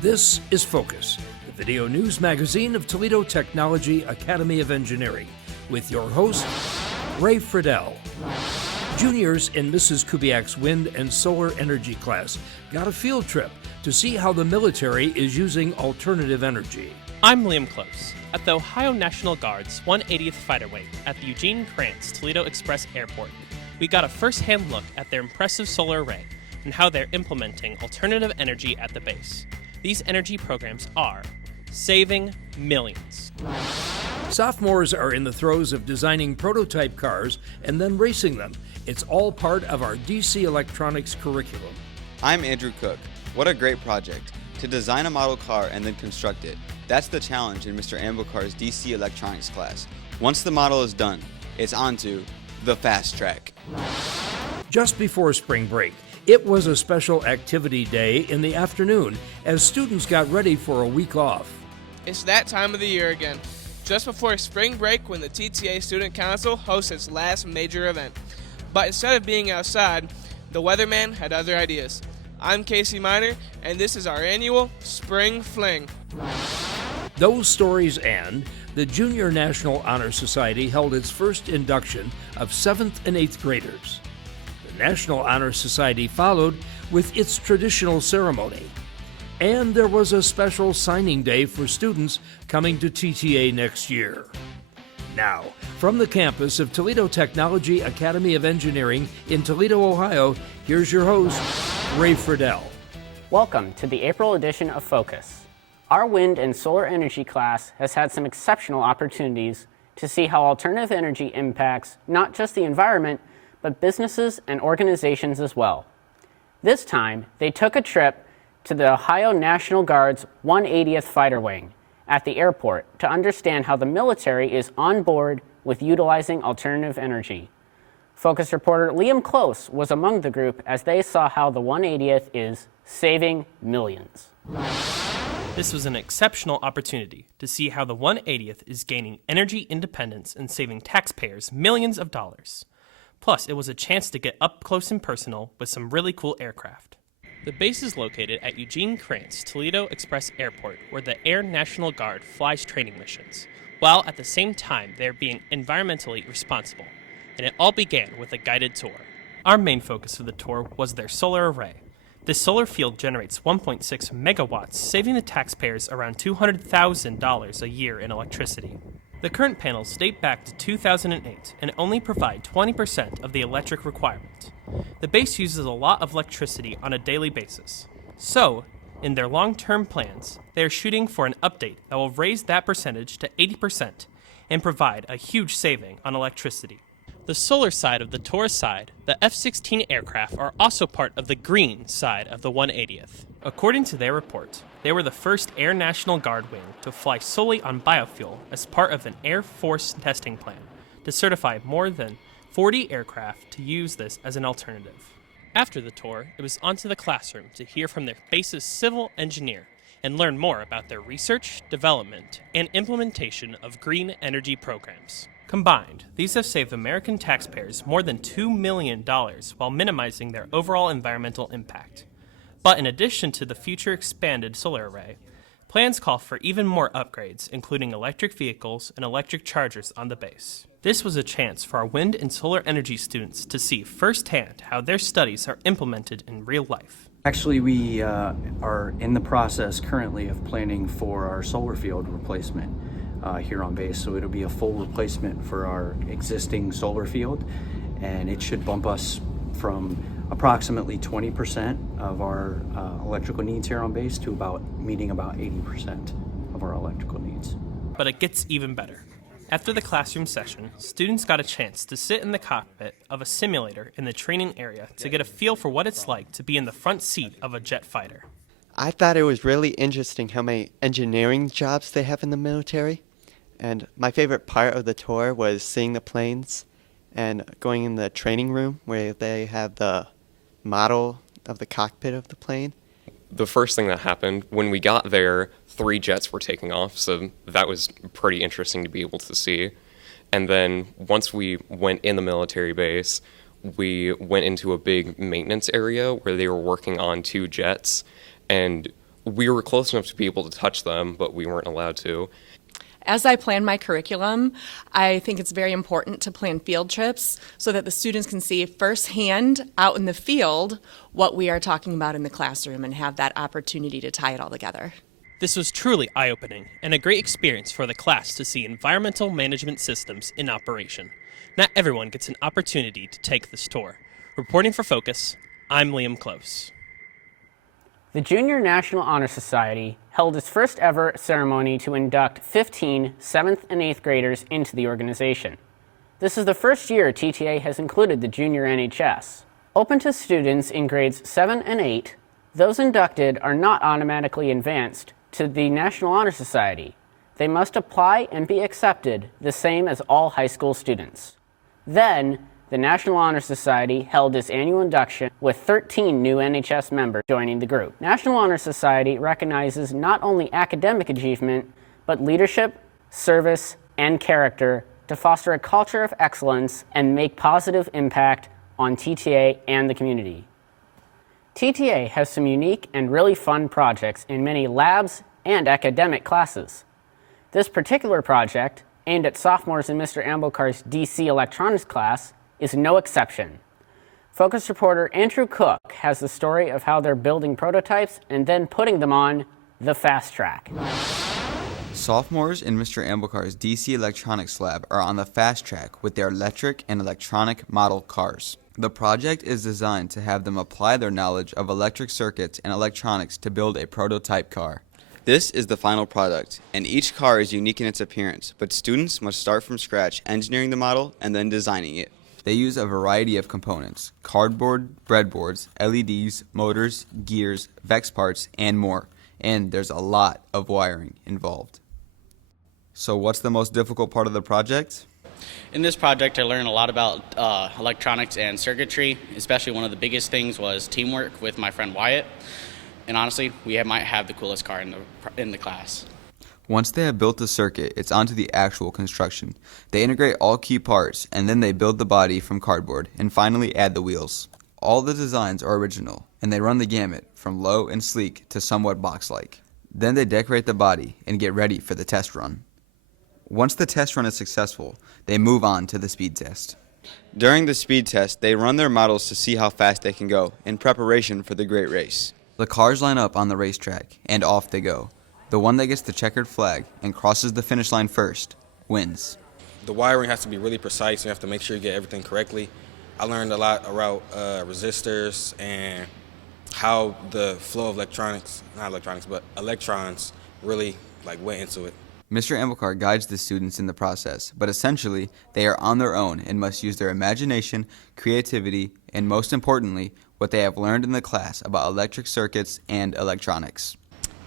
This is Focus, the video news magazine of Toledo Technology Academy of Engineering, with your host, Ray Friedel. Juniors in Mrs. Kubiak's wind and solar energy class got a field trip to see how the military is using alternative energy. I'm Liam Close at the Ohio National Guard's 180th Fighter Wing at the Eugene Krantz Toledo Express Airport. We got a first-hand look at their impressive solar array and how they're implementing alternative energy at the base. These energy programs are saving millions. Sophomores are in the throes of designing prototype cars and then racing them. It's all part of our DC Electronics curriculum. I'm Andrew Cook. What a great project. To design a model car and then construct it. That's the challenge in Mr. Amblukar's DC Electronics class. Once the model is done, it's on to the fast track. Just before spring break, it was a special activity day in the afternoon as students got ready for a week off. It's that time of the year again, just before spring break when the TTA Student Council hosts its last major event. But instead of being outside, the weatherman had other ideas. I'm Casey Miner, and this is our annual Spring Fling. Those stories and the Junior National Honor Society held its first induction of 7th and 8th graders. The National Honor Society followed with its traditional ceremony. And there was a special signing day for students coming to TTA next year. Now, from the campus of Toledo Technology Academy of Engineering in Toledo, Ohio, here's your host, Ray Friedel. Welcome to the April edition of Focus. Our wind and solar energy class has had some exceptional opportunities to see how alternative energy impacts not just the environment, but businesses and organizations as well. This time, they took a trip to the Ohio National Guard's 180th Fighter Wing at the airport to understand how the military is on board with utilizing alternative energy. Focus reporter Liam Close was among the group as they saw how the 180th is saving millions. This was an exceptional opportunity to see how the 180th is gaining energy independence and saving taxpayers millions of dollars. Plus, it was a chance to get up close and personal with some really cool aircraft. The base is located at Eugene Krantz Toledo Express Airport, where the Air National Guard flies training missions, while at the same time they're being environmentally responsible. And it all began with a guided tour. Our main focus of the tour was their solar array. This solar field generates 1.6 megawatts, saving the taxpayers around $200,000 a year in electricity. The current panels date back to 2008 and only provide 20% of the electric requirement. The base uses a lot of electricity on a daily basis. So, in their long-term plans, they are shooting for an update that will raise that percentage to 80% and provide a huge saving on electricity. The solar side of the tour side, the F-16 aircraft are also part of the green side of the 180th. According to their report, they were the first Air National Guard wing to fly solely on biofuel as part of an Air Force testing plan to certify more than 40 aircraft to use this as an alternative. After the tour, it was onto the classroom to hear from their base's civil engineer and learn more about their research, development, and implementation of green energy programs. Combined, these have saved American taxpayers more than $2 million while minimizing their overall environmental impact. But in addition to the future expanded solar array, plans call for even more upgrades, including electric vehicles and electric chargers on the base. This was a chance for our wind and solar energy students to see firsthand how their studies are implemented in real life. Actually, we are in the process currently of planning for our solar field replacement here on base. So it'll be a full replacement for our existing solar field, and it should bump us from approximately 20% of our electrical needs here on base to meeting about 80% of our electrical needs. But it gets even better. After the classroom session, students got a chance to sit in the cockpit of a simulator in the training area to get a feel for what it's like to be in the front seat of a jet fighter. I thought it was really interesting how many engineering jobs they have in the military. And my favorite part of the tour was seeing the planes and going in the training room where they have the model of the cockpit of the plane. The first thing that happened, when we got there, 3 jets were taking off, so that was pretty interesting to be able to see. And then once we went in the military base, we went into a big maintenance area where they were working on 2 jets, and We were close enough to be able to touch them, but we weren't allowed to. As I plan my curriculum, I think it's very important to plan field trips so that the students can see firsthand out in the field what we are talking about in the classroom and have that opportunity to tie it all together. This was truly eye-opening and a great experience for the class to see environmental management systems in operation. Not everyone gets an opportunity to take this tour. Reporting for Focus, I'm Liam Close. The Junior National Honor Society held its first ever ceremony to induct 15 7th and 8th graders into the organization. This is the first year TTA has included the Junior NHS. Open to students in grades 7 and 8, those inducted are not automatically advanced to the National Honor Society. They must apply and be accepted the same as all high school students. Then, the National Honor Society held its annual induction with 13 new NHS members joining the group. National Honor Society recognizes not only academic achievement, but leadership, service, and character to foster a culture of excellence and make positive impact on TTA and the community. TTA has some unique and really fun projects in many labs and academic classes. This particular project, aimed at sophomores in Mr. Amblukar's DC electronics class, is no exception. Focus reporter Andrew Cook has the story of how they're building prototypes and then putting them on the fast track. Sophomores in Mr. Amblukar's DC electronics lab are on the fast track with their electric and electronic model cars. The project is designed to have them apply their knowledge of electric circuits and electronics to build a prototype car. This is the final product, and each car is unique in its appearance, but students must start from scratch engineering the model and then designing it. They use a variety of components: cardboard, breadboards, LEDs, motors, gears, VEX parts, and more. And there's a lot of wiring involved. So what's the most difficult part of the project? In this project, I learned a lot about electronics and circuitry. Especially one of the biggest things was teamwork with my friend Wyatt. And honestly, we might have the coolest car in the class. Once they have built the circuit, it's on to the actual construction. They integrate all key parts, and then they build the body from cardboard, and finally add the wheels. All the designs are original, and they run the gamut from low and sleek to somewhat box-like. Then they decorate the body and get ready for the test run. Once the test run is successful, they move on to the speed test. During the speed test, they run their models to see how fast they can go in preparation for the great race. The cars line up on the racetrack, and off they go. The one that gets the checkered flag and crosses the finish line first wins. The wiring has to be really precise. You have to make sure you get everything correctly. I learned a lot about resistors and how the flow of electrons really went into it. Mr. Amblukar guides the students in the process, but essentially they are on their own and must use their imagination, creativity, and most importantly, what they have learned in the class about electric circuits and electronics.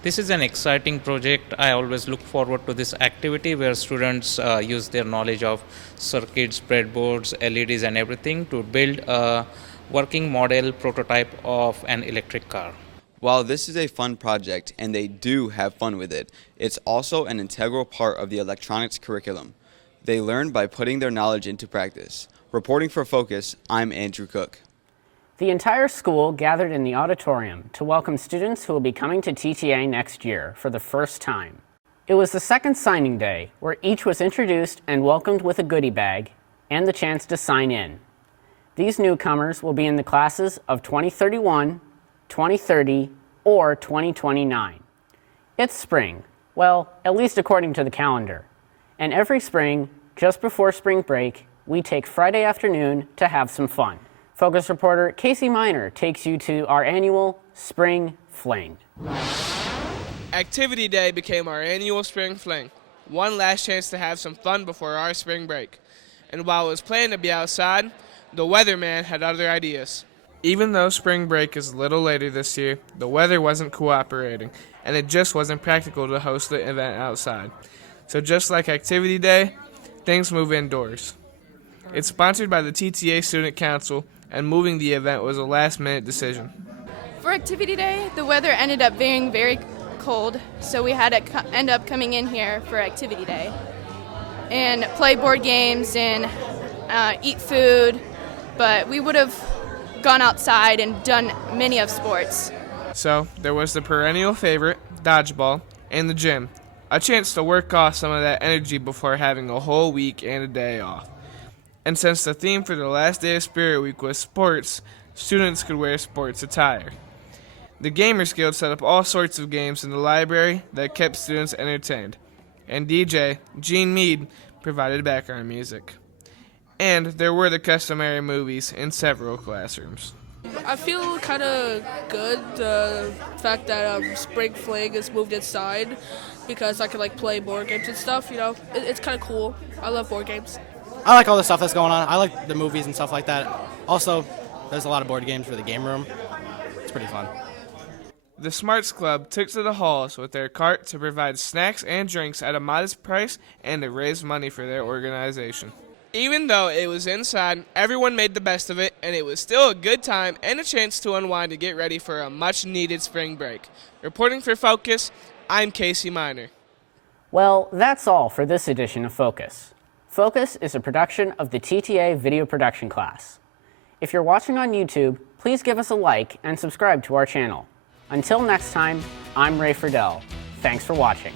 This is an exciting project. I always look forward to this activity where students use their knowledge of circuits, breadboards, LEDs and everything to build a working model prototype of an electric car. While this is a fun project and they do have fun with it, it's also an integral part of the electronics curriculum. They learn by putting their knowledge into practice. Reporting for Focus, I'm Andrew Cook. The entire school gathered in the auditorium to welcome students who will be coming to TTA next year for the first time. It was the second signing day, where each was introduced and welcomed with a goodie bag and the chance to sign in. These newcomers will be in the classes of 2031, 2030, or 2029. It's spring, well, at least according to the calendar. And every spring, just before spring break, we take Friday afternoon to have some fun. Focus reporter Casey Miner takes you to our annual Spring Fling. Activity Day became our annual Spring Fling, one last chance to have some fun before our spring break. And while it was planned to be outside, the weatherman had other ideas. Even though spring break is a little later this year, the weather wasn't cooperating, and it just wasn't practical to host the event outside. So just like Activity Day, things move indoors. It's sponsored by the TTA Student Council, and moving the event was a last-minute decision. For Activity Day, the weather ended up being very cold, so we had to end up coming in here for Activity Day and play board games and eat food, but we would have gone outside and done many of sports. So there was the perennial favorite, dodgeball, and the gym. A chance to work off some of that energy before having a whole week and a day off. And since the theme for the last day of Spirit Week was sports, students could wear sports attire. The Gamers Guild set up all sorts of games in the library that kept students entertained. And DJ, Gene Mead, provided background music. And there were the customary movies in several classrooms. I feel kind of good, the fact that Spring Fling is moved inside, because I can play board games and stuff, It's kind of cool. I love board games. I like all the stuff that's going on. I like the movies and stuff like that. Also, there's a lot of board games for the game room. It's pretty fun. The Smarts Club took to the halls with their cart to provide snacks and drinks at a modest price and to raise money for their organization. Even though it was inside, everyone made the best of it, and it was still a good time and a chance to unwind and get ready for a much-needed spring break. Reporting for Focus, I'm Casey Miner. Well, that's all for this edition of Focus. Focus is a production of the TTA video production class. If you're watching on YouTube, please give us a like and subscribe to our channel. Until next time, I'm Ray Friedel. Thanks for watching.